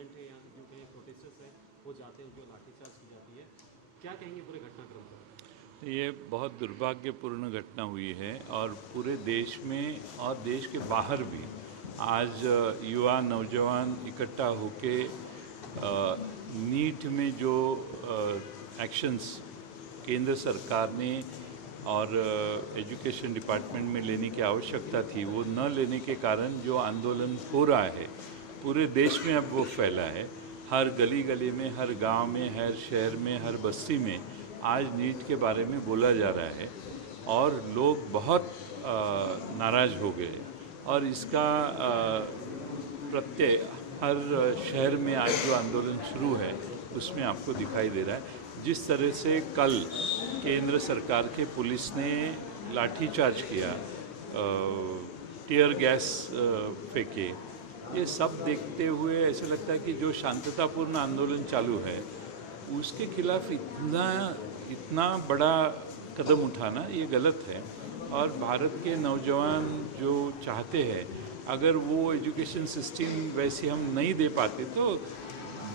Student है या जिनके प्रोटेस्टर्स हैं वो जाते हैं, उनको लाठीचार्ज की जाती है, क्या कहेंगे पूरे घटनाक्रम पर? ये बहुत दुर्भाग्यपूर्ण घटना हुई है और पूरे देश में और देश के बाहर भी आज युवा नौजवान इकट्ठा होके नीट में जो एक्शंस केंद्र सरकार ने और एजुकेशन डिपार्टमेंट में लेने की आवश्यकता थी वो न लेने के कारण जो आंदोलन हो रहा है पूरे देश में अब वो फैला है। हर गली गली में, हर गांव में, हर शहर में, हर बस्ती में आज नीट के बारे में बोला जा रहा है और लोग बहुत नाराज़ हो गए और इसका प्रत्यय हर शहर में आज जो आंदोलन शुरू है उसमें आपको दिखाई दे रहा है। जिस तरह से कल केंद्र सरकार के पुलिस ने लाठीचार्ज किया, टीयर गैस फेंके, ये सब देखते हुए ऐसा लगता है कि जो शांततापूर्ण आंदोलन चालू है उसके खिलाफ इतना बड़ा कदम उठाना ये गलत है। और भारत के नौजवान जो चाहते हैं अगर वो एजुकेशन सिस्टम वैसी हम नहीं दे पाते तो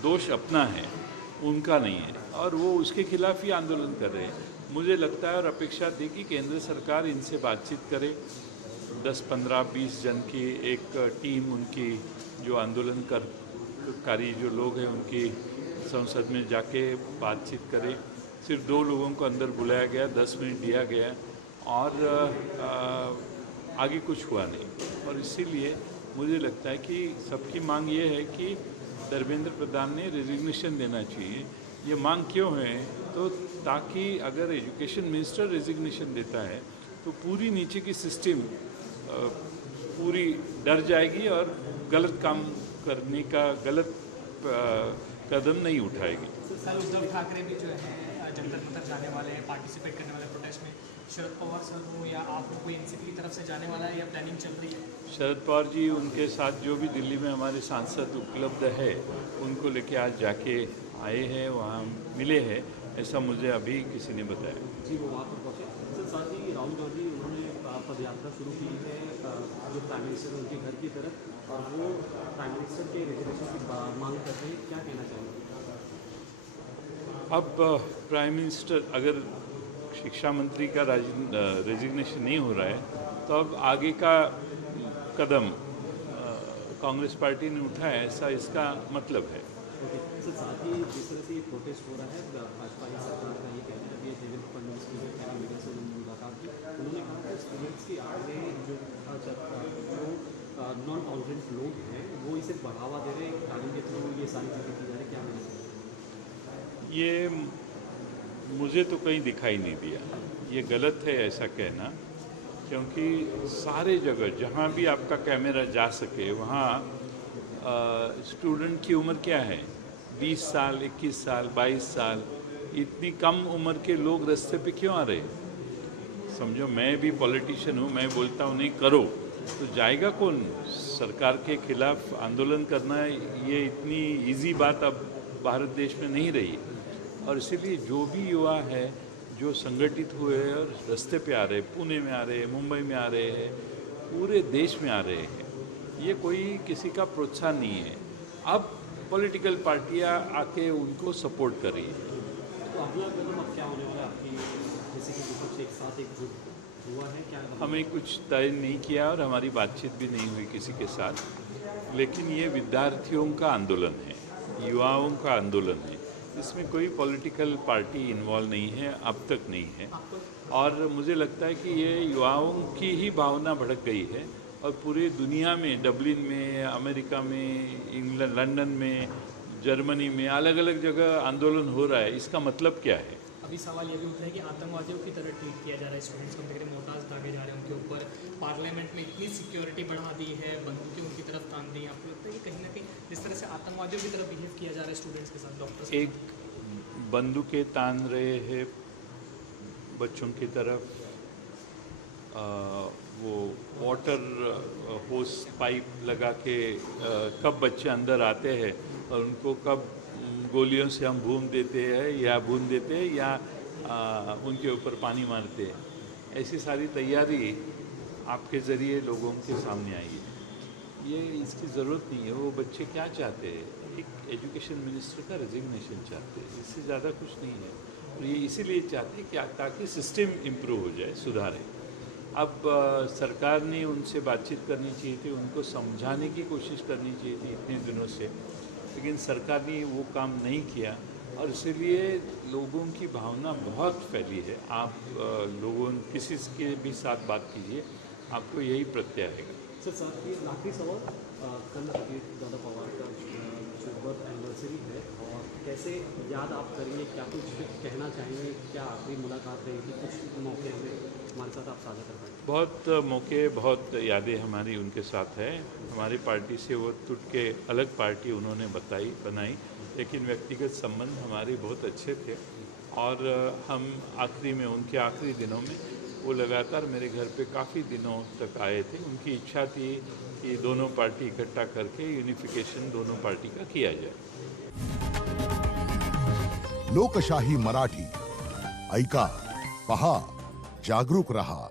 दोष अपना है, उनका नहीं है, और वो उसके खिलाफ ही आंदोलन कर रहे हैं। मुझे लगता है और अपेक्षा थी कि केंद्र सरकार इनसे बातचीत करे, 10, 15, 20 जन की एक टीम उनकी जो आंदोलनकारी जो लोग हैं उनकी संसद में जाके बातचीत करे। सिर्फ 2 लोगों को अंदर बुलाया गया, 10 मिनट दिया गया और आगे कुछ हुआ नहीं। और इसीलिए मुझे लगता है कि सबकी मांग ये है कि धर्मेंद्र प्रधान ने रेजिग्नेशन देना चाहिए। ये मांग क्यों है तो ताकि अगर एजुकेशन मिनिस्टर रेजिग्नेशन देता है तो पूरी नीचे की सिस्टम पूरी डर जाएगी और गलत काम करने का गलत कदम नहीं उठाएगी। सर उद्धव ठाकरे भी जो है जंतर मंतर जाने वाले हैं, पार्टिसिपेट करने वाले प्रोटेस्ट में। शरद पवार सर हो या आप कोई एनसीपी की तरफ से जाने वाला है या प्लानिंग चल रही है? शरद पवार जी उनके साथ जो भी दिल्ली में हमारे सांसद उपलब्ध है उनको लेके आज जाके आए हैं, वहाँ मिले हैं, ऐसा मुझे अभी किसी ने बताया। जी वो वहाँ पर पहुँचे। सर साथ ही राहुल गांधी उन्होंने पदयात्रा शुरू की है जो प्राइम मिनिस्टर उनके घर की तरफ, और वो प्राइम मिनिस्टर के रेजिग्नेशन की मांग करते हैं, क्या कहना चाहेंगे? अब प्राइम मिनिस्टर अगर शिक्षा मंत्री का रेजिग्नेशन नहीं हो रहा है तो अब आगे का कदम कांग्रेस पार्टी ने उठाया, ऐसा इसका मतलब है। ओके सर, साथ ही जिस तरह से ये प्रोटेस्ट हो रहा है, भाजपा की सरकार का ये कहना है, अभी देवेंद्र फडणवीस की मीडिया से मुलाकात की, उन्होंने कहा कि स्टूडेंट्स की आड़ में जो नॉन टॉलरेंट लोग हैं वो इसे बढ़ावा दे रहे हैं, तालीम के थ्रू ये सारी चीज़ें की जा रही, क्या मिलेगा? ये मुझे तो कहीं दिखाई नहीं दिया, ये गलत है ऐसा कहना, क्योंकि सारे जगह जहाँ भी आपका कैमरा जा सके वहाँ स्टूडेंट की उम्र क्या है, 20 साल, 21 साल, 22 साल, इतनी कम उम्र के लोग रास्ते पे क्यों आ रहे हैं? समझो मैं भी पॉलिटिशियन हूँ, मैं बोलता हूँ नहीं करो तो जाएगा कौन? सरकार के खिलाफ आंदोलन करना ये इतनी इजी बात अब भारत देश में नहीं रही। और इसीलिए जो भी युवा है जो संगठित हुए और रास्ते पे आ रहे, पुणे में आ रहे, मुंबई में आ रहे हैं, पूरे देश में आ रहे हैं, ये कोई किसी का प्रोत्साहन नहीं है। अब पॉलिटिकल पार्टियां आके उनको सपोर्ट कर रही है। तो अगला कदम अब क्या होने वाला है आपकी, जैसे कि विपक्ष एक साथ एक हुआ है, क्या हमें कुछ तय नहीं किया और हमारी बातचीत भी नहीं हुई किसी के साथ, लेकिन ये विद्यार्थियों का आंदोलन है, युवाओं का आंदोलन है, इसमें कोई पॉलिटिकल पार्टी इन्वॉल्व नहीं है, अब तक नहीं है। और मुझे लगता है कि ये युवाओं की ही भावना भड़क गई है और पूरी दुनिया में, डबलिन में, अमेरिका में, इंग्लैंड, लंदन में, जर्मनी में, अलग अलग जगह आंदोलन हो रहा है। इसका मतलब क्या है? अभी सवाल ये भी उठता है कि आतंकवादियों की तरह ट्रीट किया जा रहा है स्टूडेंट्स को, उनके मोर्टार्स दागे जा रहे हैं उनके ऊपर, पार्लियामेंट में इतनी सिक्योरिटी बढ़ा दी है, बंदूकें उनकी तरफ तान दी हैं। आपको लगता है कि कहीं ना कहीं जिस तरह से आतंकवादियों की तरफ बिहेव किया जा रहा है स्टूडेंट्स के साथ, डॉक्टर्स एक बंदूकें तान रहे हैं बच्चों की तरफ, वो वाटर होस पाइप लगा के कब बच्चे अंदर आते हैं और उनको कब गोलियों से हम भून देते हैं या उनके ऊपर पानी मारते हैं, ऐसी सारी तैयारी आपके ज़रिए लोगों के सामने आई है। ये इसकी ज़रूरत नहीं है। वो बच्चे क्या चाहते हैं, एक एजुकेशन मिनिस्टर का रेजिग्नेशन चाहते हैं, इससे ज़्यादा कुछ नहीं है। और ये इसीलिए चाहते हैं कि ताकि सिस्टम इम्प्रूव हो जाए, सुधारे। अब सरकार ने उनसे बातचीत करनी चाहिए थी, उनको समझाने की कोशिश करनी चाहिए थी इतने दिनों से, लेकिन सरकार ने वो काम नहीं किया और इसीलिए लोगों की भावना बहुत फैली है। आप लोगों किसी के भी साथ बात कीजिए, आपको यही प्रत्यय आएगा। सर साथ ही आखिरी सवाल, कल अजीत दादा पवार का जो बर्थ एनिवर्सरी है और कैसे याद आप करेंगे, क्या कुछ कहना चाहेंगे, क्या आखिरी मुलाकात रहेगी, कुछ मौके हमें हमारे साथ आप साझा कर पाएंगे? बहुत मौके, बहुत यादें हमारी उनके साथ है। हमारी पार्टी से वो टूट के अलग पार्टी उन्होंने बनाई, लेकिन व्यक्तिगत संबंध हमारे बहुत अच्छे थे और हम आखिरी में, उनके आखिरी दिनों में वो लगातार मेरे घर पे काफ़ी दिनों तक आए थे। उनकी इच्छा थी कि दोनों पार्टी इकट्ठा करके यूनिफिकेशन दोनों पार्टी का किया जाए। लोकशाही मराठी ऐका, पहा, जागरूक रहा।